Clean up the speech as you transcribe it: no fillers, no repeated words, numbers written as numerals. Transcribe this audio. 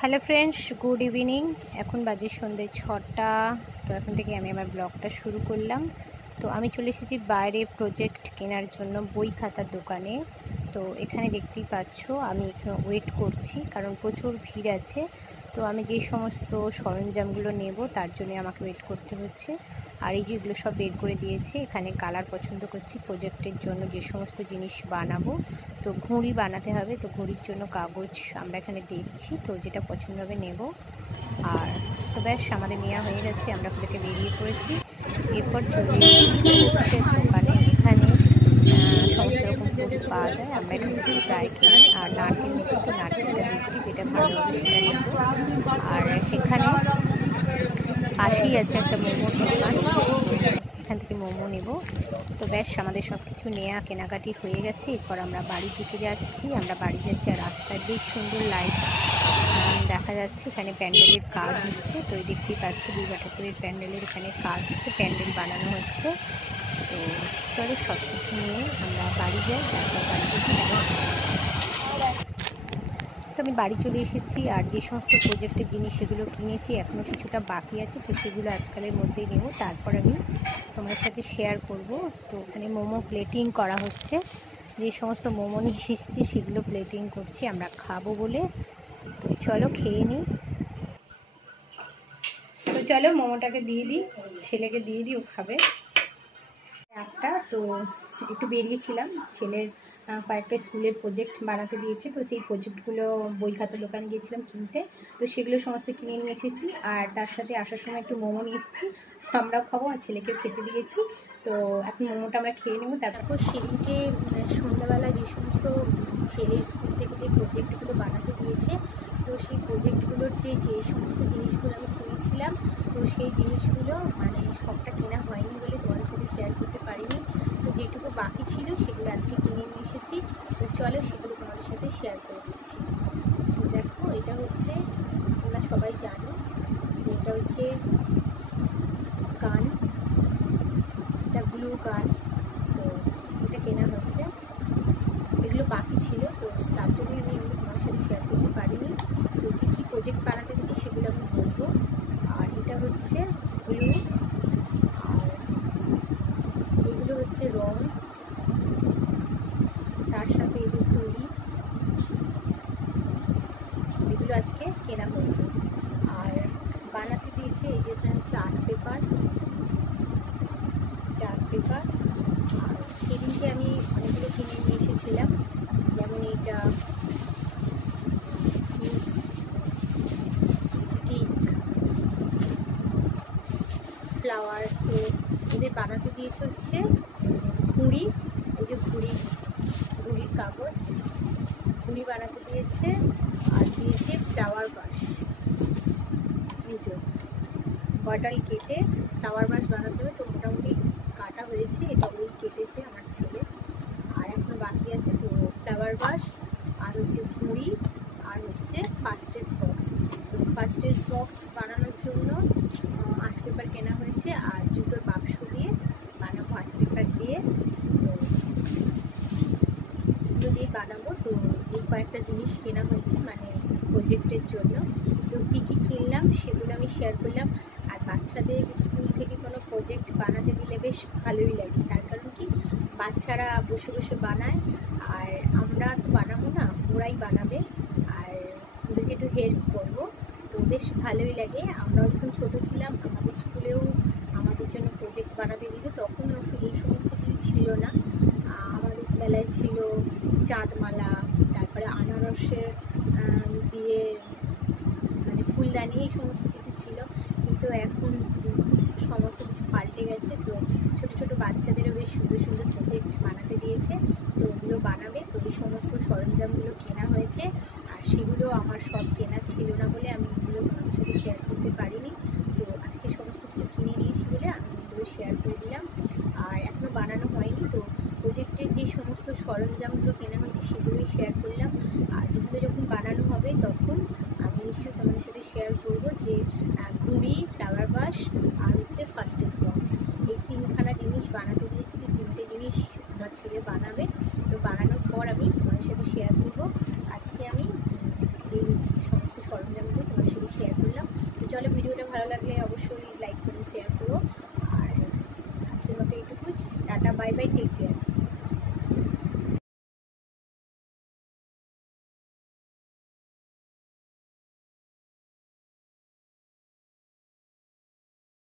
Hello friends, good evening. এখন বাজে সন্ধ্যে 6টা। তো এখন থেকে আমি আমার ব্লগটা শুরু করলাম। তো আমি চলে এসেছি বাইরে প্রজেক্ট কেনার জন্য বই খাতার দোকানে। তো এখানে দেখতেই পাচ্ছ আমি এখানে ওয়েট করছি, কারণ প্রচুর ভিড় আছে। তো আমি যে সমস্ত সরঞ্জামগুলো নেব তার জন্য আমাকে ওয়েট করতে হচ্ছে। আর এই যেগুলো সব বের করে দিয়েছে, এখানে কালার পছন্দ করছি প্রজেক্টের জন্য যে সমস্ত জিনিস বানাবো। তো ঘুড়ি বানাতে হবে, তো ঘুড়ির জন্য কাগজ আমরা এখানে দেখছি, তো যেটা পছন্দ হবে নেব। আর তো ব্যাস আমাদের নেওয়া হয়ে গেছে, আমরা ওখান থেকে বেরিয়ে পড়েছি। এরপর চলে এসেছি দোকানে। এখানে সমস্ত রকম ফ্রুটস পাওয়া যায়, আমরা এখান থেকে প্রায় কিনি। আর নারকেল নিতে, তো নারকেলটা দেখছি যেটা ভালো হবে সেটা নেব। আর এখানে পাশেই আছে একটা মোমোর দোকান, এখান থেকে মোমো নেব। তো ব্যাস আমাদের সব কিছু নেওয়া কেনাকাটি হয়ে গেছে। এরপর আমরা বাড়ির দিকে যাচ্ছি, আমরা বাড়ি যাচ্ছি। আর রাস্তায় বেশ সুন্দর লাইট দেখা যাচ্ছে, এখানে প্যান্ডেলের কাজ হচ্ছে। তো দেখতেই পাচ্ছি দুর্গা ঠাকুরের প্যান্ডেলের এখানে কাজ হচ্ছে, প্যান্ডেল বানানো হচ্ছে। তো চলো সব কিছু নিয়ে আমরা বাড়ি যাই, তারপর বাড়ি থেকে তো আমি বাড়ি চলে এসেছি। আর যে সমস্ত প্রজেক্টের জিনিস সেগুলো কিনেছি, এখনও কিছুটা বাকি আছে, তো সেগুলো আজকালের মধ্যেই নেব। তারপর আমি তোমার সাথে শেয়ার করব। তো ওখানে মোমো প্লেটিং করা হচ্ছে, যে সমস্ত মোমো নিয়ে এসেছি সেগুলো প্লেটিং করছি আমরা খাবো বলে। তো চলো খেয়ে নিই। তো চলো মোমোটাকে দিয়ে দিই, ছেলেকে দিয়ে দিই, ও খাবে একটা। তো একটু বেরিয়েছিলাম, ছেলের কয়েকটা স্কুলের প্রজেক্ট বানাতে দিয়েছে, তো সেই প্রজেক্টগুলো বই খাতার দোকানে গিয়েছিলাম কিনতে। তো সেগুলো সমস্ত কিনে নিয়ে এসেছি। আর তার সাথে আসার সময় একটু মোমো নিয়ে এসেছি, আমরাও খাবো আর ছেলেকেও খেতে দিয়েছি। তো এখন মোমোটা আমরা খেয়ে নেবো। তারপর সেদিনকে সন্ধ্যাবেলা যে সমস্ত ছেলের স্কুল থেকে যে প্রজেক্টগুলো বানাতে দিয়েছে, তো সেই প্রজেক্টগুলোর যে সমস্ত জিনিসগুলো আমি কিনেছিলাম, তো সেই জিনিসগুলো মানে সবটা কেনা হয়নি বলে তোমাদের সাথে শেয়ার করতে পারিনি। তো যেটুকু বাকি ছিল সেগুলো আজকে কিনে নিয়ে এসেছি। তো চলো সেগুলো তোমাদের সাথে শেয়ার করে দিচ্ছি। তো দেখো, এটা হচ্ছে, তোমরা সবাই জানো যে এটা হচ্ছে গান, এটা ব্লু গান। তো এটা কেনা হচ্ছে, এগুলো বাকি ছিল, তো তার জন্যই আমি এগুলো তোমার সাথে শেয়ার করতে পারিনি। তো কী কী প্রজেক্ট বানাতে দিচ্ছি সেগুলো আমি বলবো। আর এটা হচ্ছে ব্লু, আর এগুলো হচ্ছে রং, তার সাথে এই যে তুলি, এগুলো আজকে কেনা হয়েছে। আর বানাতে দিয়েছে এই যে এখানে হচ্ছে আর্ট পেপার, আর্ট পেপার। আর সেদিনকে আমি অনেকগুলো কিনে নিয়ে এসেছিলাম, যেমন এইটা স্টিক, ফ্লাওয়ার। তো এদের বানাতে দিয়েছে হচ্ছে ঘুড়ি, এই যে ঘুড়ির কাগজ, ঘুড়ি বানাতে দিয়েছে। আর দিয়েছে ফ্লাওয়ার বাস, এই যে বটল কেটে ফ্লাওয়ার বাস বানাতে হবে। তো মোটামুটি কাটা হয়েছে, এটা ওই কেটেছে আমার ছেলে, আর এখনো বাকি আছে। তো ফ্লাওয়ার বাস, আর হচ্ছে ঘুড়ি, আর হচ্ছে ফার্স্ট এড বক্স। তো ফার্স্ট এড বক্স বানানোর জন্য আর্ট পেপার কেনা হয়েছে, আর জুতোর বাক্স দিয়ে বানাবো আর্ট পেপার দিয়ে। তো এগুলো দিয়ে বানাবো। তো এই কয়েকটা জিনিস কেনা হয়েছে মানে প্রজেক্টের জন্য। তো কী কী কিনলাম সেগুলো আমি শেয়ার করলাম। আর বাচ্চাদের স্কুল থেকে কোনো প্রজেক্ট বানাতে দিলে বেশ ভালোই লাগে, তার কারণ কি বাচ্চারা বসে বসে বানায়, আর আমরা তো বানাবো না, ওরাই বানাবে, আর ওদেরকে একটু হেল্প করবো। তো বেশ ভালোই লাগে। আমরাও যখন ছোটো ছিলাম আমাদের স্কুলেও আমাদের জন্য প্রজেক্ট বানাতে দিল, তখন এই সমস্ত কিছু ছিল না। আমাদের বেলায় ছিল চাঁদমালা, তারপরে আনারসের দিয়ে মানে ফুলদানি, এই সমস্ত কিছু ছিল। কিন্তু এখন সমস্ত কিছু পাল্টে গেছে। তো ছোটো ছোটো বাচ্চাদেরও বেশ সুন্দর সুন্দর প্রজেক্ট বানাতে দিয়েছে, তো ওগুলো বানাবে। তো এই সমস্ত সরঞ্জামগুলো কেনা হয়েছে, আর সেগুলো আমার সব কেনা ছিল না বলে আমি এগুলো তোমাদের সাথে শেয়ার করতে পারিনি। তো আজকে সমস্ত কিছু কিনে নিয়েছি বলে আমি এগুলো শেয়ার করে দিলাম। আর এখনও বানানো হয়নি, তো প্রজেক্টের যে সমস্ত সরঞ্জামগুলো কেনা হয়েছে সেগুলোই শেয়ার করলাম। আর এগুলো যখন বানানো হবে তখন আমি নিশ্চয়ই তোমাদের সাথে শেয়ার করবো যে ঘুড়ি, ফ্লাওয়ার বাস, আর হচ্ছে ফার্স্ট এড বক্স, এই তিনখানা জিনিস বানাতে দিয়েছি। এই তিনটে জিনিস আমার ছেলে বানাবে। তো বানানোর পর আমি তোমাদের সাথে শেয়ার করবো। আজকে আমি এই সমস্ত সরঞ্জাম শেয়ার করলাম। তো চলো, ভিডিওটা ভালো লাগলে